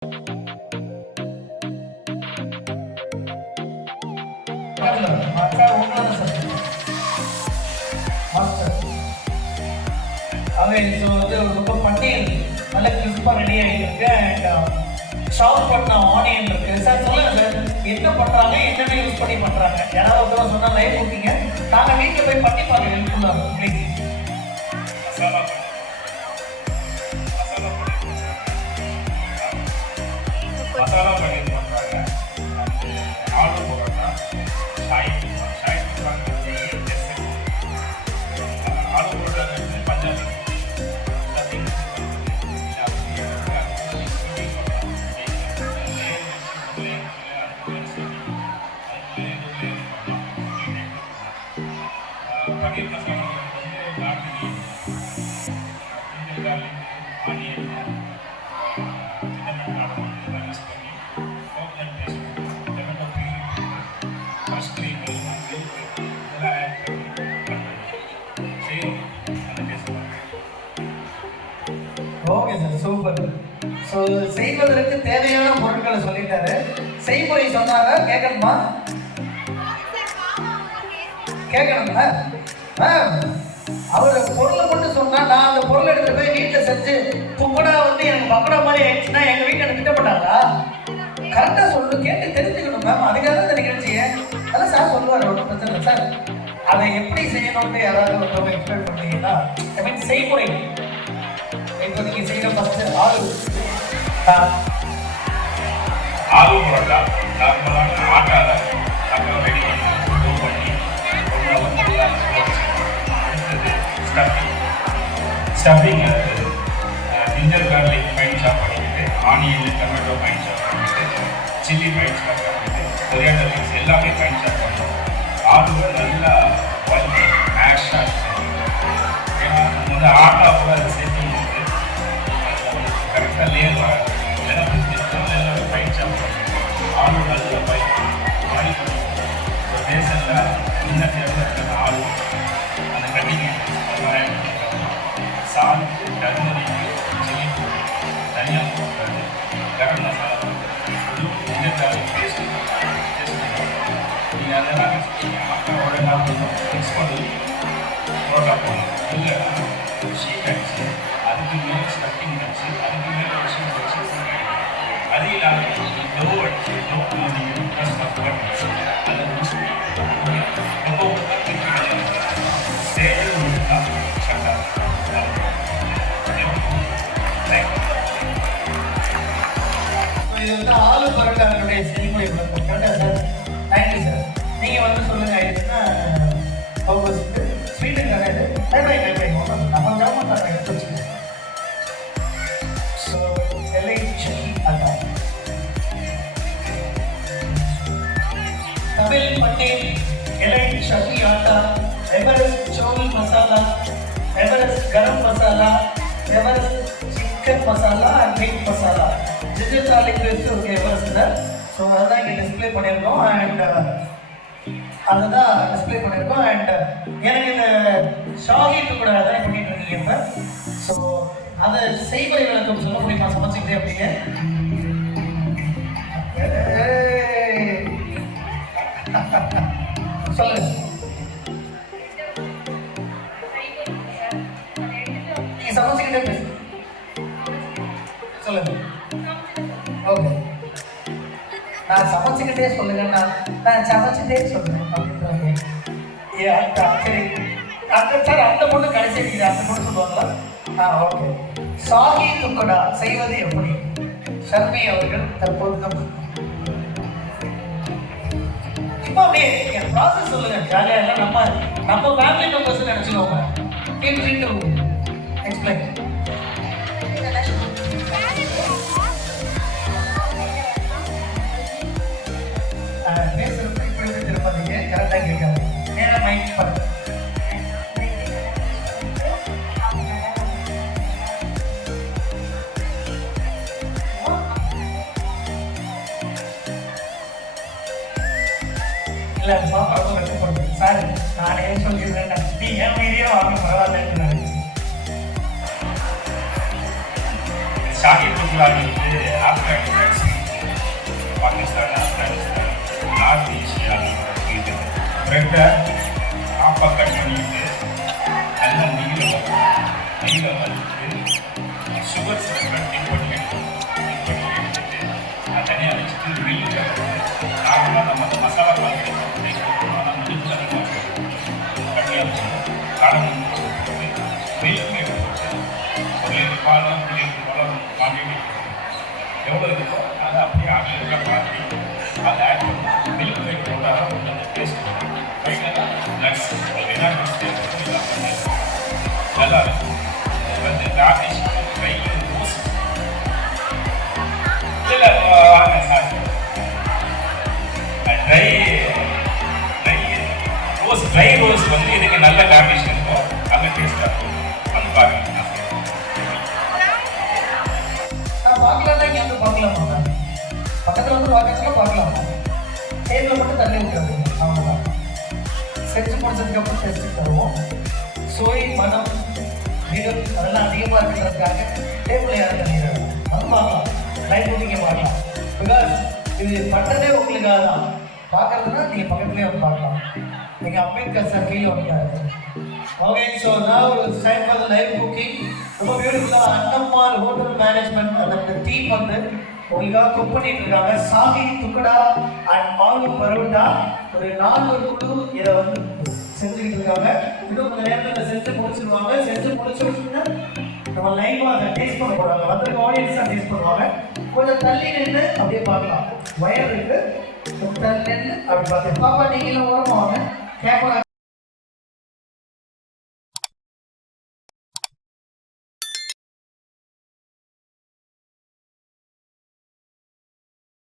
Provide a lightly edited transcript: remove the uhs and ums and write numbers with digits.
ரொம்ப பன்னீர் நல்ல கிறிஸ்பா ரெடி ஆகிருக்கு. அண்ட் ஷாப் பண்ண ஆனியன் இருக்கு. சார் சொல்லுங்க சார், என்ன பண்றாங்க, என்னென்ன யூஸ் பண்ணி பண்றாங்க? யாராவது ஒருத்தர் சொன்னா லைவ் கொடுத்தீங்க, நாங்க வீட்டில் போய் பண்ணி பார்க்க ஹெல்ப்ஃபுல்லா இருக்கும். ப்ளீஸ். மசாலா பன்னீர் பண்றாங்க. Aloo paratha, shahi aloo paratha Punjabi paneer masala onion okay sir, super. So செய்வதற்கு தேவையான பொருட்களை சொல்லிட்டாரு. செய்முறை சொன்னாரா? கேட்கணுமா? கேட்கணுங்களா? அவர் பொருளை மட்டும் சொன்னா, நான் அந்த பொருளை எடுத்து போய் வீட்டில் செஞ்சு புக்கடா எனக்கு பக்கடா மாதிரி ஆயிடுச்சுன்னா எங்க வீட்டில் எனக்கு திட்டப்பட்டாங்களா? கரெக்டாக சொல்லணும், கேட்டு தெரிஞ்சுக்கணும் மேம். அதுக்காக தான் இந்த நிகழ்ச்சியை அதான் சார் சொல்லுவார். ஒன்றும் பிரச்சனை இல்லை சார். அதை எப்படி செய்யணும்னு யாராவது ஒருத்தவங்க எக்ஸ்பிளைன் பண்ணீங்கன்னா, ஐ மீன் செய்முறை. இப்போ நீங்கள் செய்கிற ஃபஸ்ட்டு ஆலு பரோட்டா நார்மலான ஆட்டால நம்ம ரெடி பண்ணி ஸ்டஃபிங் ஜிஞ்சர் கார்லிக் ஃபைன் சாப் பண்ணிக்கிட்டு, ஆனியன் டொமேட்டோ ஃபைன் சாப் பண்ணிக்கிட்டு, சில்லி ஃபைன் சாப் பண்ணிக்கிட்டு, கொரியாண்டர் லீவ்ஸ் எல்லாமே ஃபைன் சாப் பண்ணணும். ஆலுவை நல்லா வலிச்சு மேஷாக ஏன்னா நம்ம வந்து ஆட்டா கூட அதை சேர்த்து கரெக்டாக லேயர் வராது. எல்லாமே ஃபைன் சாப் பண்ணணும். ஆலு நல்லா மாதிரி ஒரு பேசனில் இன்னும் தேவை ஆலு அந்த கட்டிங்க சால்ட்டு, டர்மரிக், சில்லி தனியாக போடுறது, garam masala ginger garlic paste நீங்கள் அதெல்லாம் ஆட்டாவோட என்ன பண்ணணும், மிக்ஸ் பண்ணி பரோட்டா போடணும். இல்லைன்னா ஷீட் அடிச்சு அதுக்கு மேலே ஸ்டஃபிங் வச்சு அதுக்கு மேலே ஒரு ஷீட் வச்சு அது இல்லாமல் டோ அடிச்சு டோ நீங்கள் ப்ளஸ் ஸ்டஃப் பண்ணி அதை ரொம்ப ஸ்டேஜில் முடிஞ்சா கரெக்டாக இது வந்து ஆலு பரோட்டாவுடைய செய்முறை விளக்கம். கரெக்டாக சார்? Thank you sir. நீங்கள் வந்து சொல்லுங்க. ஆயிடுச்சுன்னா ஸ்வீட்டு கிடையாது. நம்ம கிராமத்தில் எடுத்து வச்சுக்கோங்க. ஸோ எல்லை சட்னி அதான் தமிழ் பன்னீர் எலை chutney atta, Everest chole masala, Everest garam masala, Everest chicken masala and meat masala, ginger garlic paste okay எவரெஸ்ட்ல. ஸோ அதுதான் இங்கே டிஸ்பிளே பண்ணியிருக்கோம். அண்ட் அதுதான் டிஸ்பிளே பண்ணியிருக்கோம். அண்ட் எனக்கு இந்த ஷாஹிட்டு கூட அதான் பண்ணிட்டு இருக்கீங்க இப்போ. ஸோ அதை செய்முறை விளக்கம் சொல்ல முடியுமா? சமைச்சிக்கிட்டே அப்படிங்க சொல்லுங்க. நீங்க சமைச்சுக்கிட்டே பேசு சொல்லுங்க. ஓகே, நான் சமைச்சுக்கிட்டே சொல்லுங்கண்ணா, நான் சமைச்சுட்டே சொல்லுங்க அப்படின்றாங்க. ஏ அக்கா சரி அக்கா சார், அந்த பொண்ணு கடைசி அந்த பொண்ணு சொல்லுவாங்களா? ஓகே. சாகி துக்கடா செய்வது எப்படி? ஷர்மி அவர்கள் தற்போது இப்போ அப்படியே என் ப்ராசஸ் சொல்லுங்க. ஜாலியாக எல்லாம் நம்ம ஃபேமிலி மெம்பர்ஸ் நினச்சிக்கோங்க. Feel free to explain. பேசுறப்ப இப்படி திருப்பாதீங்க, கரெக்டாக கேட்காது. நேராக மைண்ட் பண்ணுங்க. இல்லை பாப்பா ரொம்ப கஷ்டப்படுது சார், நானே சொல்லிடுறேன். நீ ஏன் மீறியும் அவங்க பரவாயில்ல. ஷாஹித் துக்ரானி வந்து ஆப்கானிஸ்தான், பாகிஸ்தான், ஆப்கானிஸ்தான், நார்த் ஏஷியா இது பிரெட்டை ஆப்பாக கட் பண்ணிட்டு நல்லா நெய்யில் வறுத்து சுகர் சிரப்பை டிப் பண்ணி எடுத்துட்டு அது தனியாக வச்சுட்டு மில்லில் நார்மலாக நம்ம மசாலா பால் நம்ம மில்லில் அதிகமாக கம்மியாக இருக்கும் காரம் போட்டு மில்க் மேட் போட்டு ஒரு லிட்டர் பால் குவான்டிட்டி எவ்வளோ இருக்கோ அதை அப்படியே அகலில் மாற்றி அதை ஆட் பண்ணி மில்க் மேட் போட்டால் கொஞ்சம் அந்த டேஸ்ட் வரும். நட்ஸ் என்ன நட்ஸ் நல்லா இருக்கும். இது வந்து கார்னிஷ் ட்ரை ரோஸ் இல்லை வாங்க சார் ட்ரை ரோஸ் வந்து இதுக்கு நல்ல கார்னிஷ் இருக்கும், நல்ல டேஸ்டாக இருக்கும். அது பாருங்க நான் பார்க்கலாம்னா இங்கே வந்து பார்க்கலாமா? பக்கத்தில் வந்து பார்க்கறதுல பார்க்கலாமா? டேபிள் மட்டும் தள்ளி விட்டுறது அவ்வளோதான். செஞ்சு முடிச்சதுக்கப்புறம் டெஸ்ட்டு தருவோம். சுவை, மனம், நிறம் அதெல்லாம் அதிகமாக இருக்கிறதுக்காக டேபிளை யாரும் தள்ளிடுறாங்க. வந்து பார்க்கலாம், லைட் நீங்கள் பார்க்கலாம். பிகாஸ் இது பண்ணுறதே உங்களுக்காக தான். பார்க்கறதுனா நீங்கள் பக்கத்துலேயே வந்து பார்க்கலாம். நீங்கள் அம்பேத்கர் சார் கீழே வந்துட்டாரு. Okay, so now it's time for the live cooking. ரொம்ப பியூட்டிஃபுல்லாக அன்னம்மாள் ஹோட்டல் மேனேஜ்மெண்ட் அந்த டீம் வந்து உங்களுக்காக குக் பண்ணிட்டு இருக்காங்க. ஷாஹித் துக்கடா அண்ட் மாவு பரோட்டா ஒரு 4 குழு இதை வந்து செஞ்சுக்கிட்டு இருக்காங்க. இன்னும் கொஞ்சம் நேரத்தில் செஞ்சு முடிச்சிருவாங்க. செஞ்சு முடிச்சுன்னா நம்ம லைவாக அதை டேஸ்ட் பண்ண போகிறாங்க. வந்திருக்க ஆடியன்ஸாக டேஸ்ட் பண்ணுவாங்க. கொஞ்சம் தள்ளி நின்று அப்படியே பார்க்கலாம். வயர் இருக்கு, தள்ளி நின்று அப்படி பார்த்தேன். பாப்பா நீங்களும் ஓரமாக வாங்க. கேமரா